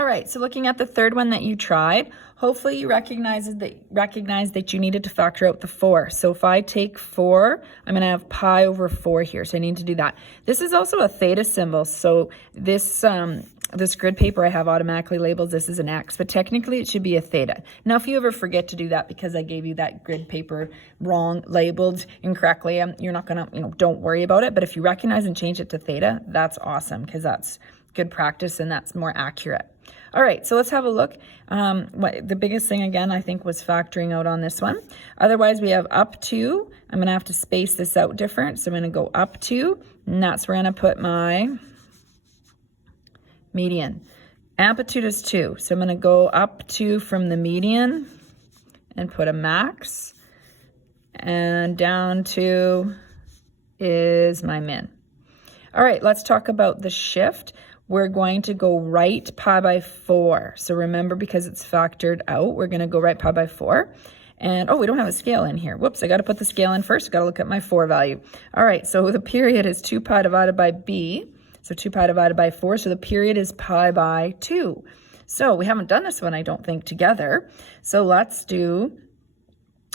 All right, so looking at the third one that you tried, hopefully you recognize that you needed to factor out the 4. So if I take 4, I'm going to have pi over 4 here, so I need to do that. This is also a theta symbol, so this grid paper I have automatically labels this as an X, but technically it should be a theta. Now, if you ever forget to do that because I gave you that grid paper wrong, labeled incorrectly, you're not going to, don't worry about it. But if you recognize and change it to theta, that's awesome because that's good practice and that's more accurate. All right, so let's have a look. The biggest thing, again, I think was factoring out on this one. Otherwise, we have up to. I'm going to have to space this out different. So I'm going to go up to, and that's where I'm going to put my median. Amplitude is 2. So I'm going to go up to from the median and put a max. And down to is my min. All right, let's talk about the shift. We're going to go right pi by 4. So remember, because it's factored out, we're going to go right pi by 4. And, oh, we don't have a scale in here. Whoops, I got to put the scale in first. Got to look at my 4 value. All right, so the period is 2 pi divided by b. So 2 pi divided by 4. So the period is pi by 2. So we haven't done this one, I don't think, together. So let's do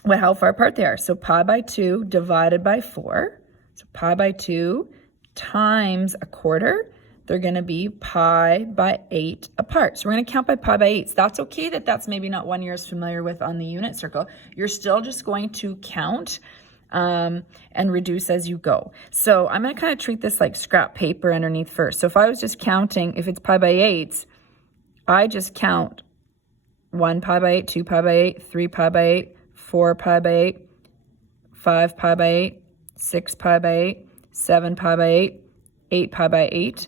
how far apart they are. So pi by 2 divided by 4. So pi by 2 times a quarter. They're going to be pi by 8 apart. So we're going to count by pi by 8s. That's okay that that's maybe not one you're as familiar with on the unit circle. You're still just going to count and reduce as you go. So I'm going to kind of treat this like scrap paper underneath first. So if I was just counting, if it's pi by 8s, I just count 1 pi by 8, 2 pi by 8, 3 pi by 8, 4 pi by 8, 5 pi by 8, 6 pi by 8, 7 pi by 8, 8 pi by 8,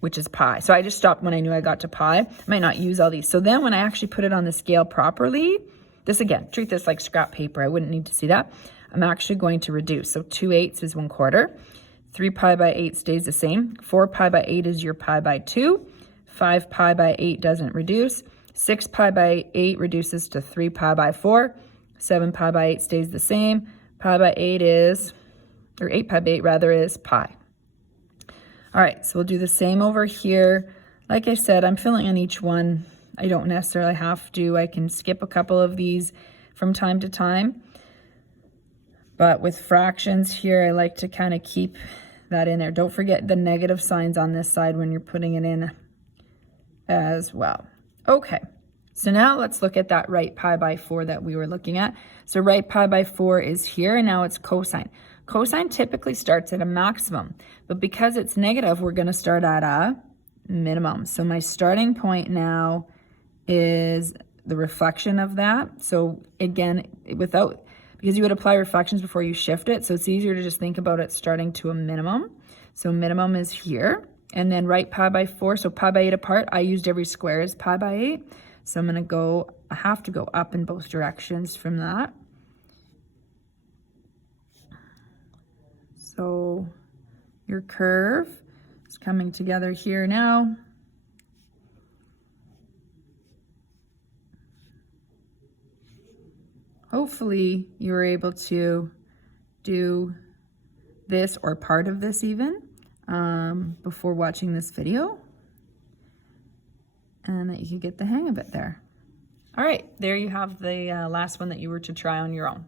which is pi. So I just stopped when I knew I got to pi. I might not use all these. So then when I actually put it on the scale properly, this again, treat this like scrap paper. I wouldn't need to see that. I'm actually going to reduce. So 2/8 is 1/4. 3 pi by 8 stays the same. 4 pi by 8 is your pi by 2. 5 pi by 8 doesn't reduce. 6 pi by 8 reduces to 3 pi by 4. 7 pi by 8 stays the same. Pi by 8 is, or 8 pi by 8 rather, is pi. All right, so we'll do the same over here. Like I said, I'm filling in each one. I don't necessarily have to. I can skip a couple of these from time to time. But with fractions here, I like to kind of keep that in there. Don't forget the negative signs on this side when you're putting it in as well. Okay, so now let's look at that right pi by 4 that we were looking at. So right pi by 4 is here, and now it's cosine. Cosine typically starts at a maximum, but because it's negative, we're going to start at a minimum. So my starting point now is the reflection of that. So again, because you would apply reflections before you shift it, so it's easier to just think about it starting to a minimum. So minimum is here, and then right pi by 4, so pi by 8 apart, I used every square as pi by 8. So I'm going to go, I have to go up in both directions from that. So your curve is coming together here now. Hopefully you were able to do this or part of this even before watching this video, and that you could get the hang of it there. All right, there you have the last one that you were to try on your own.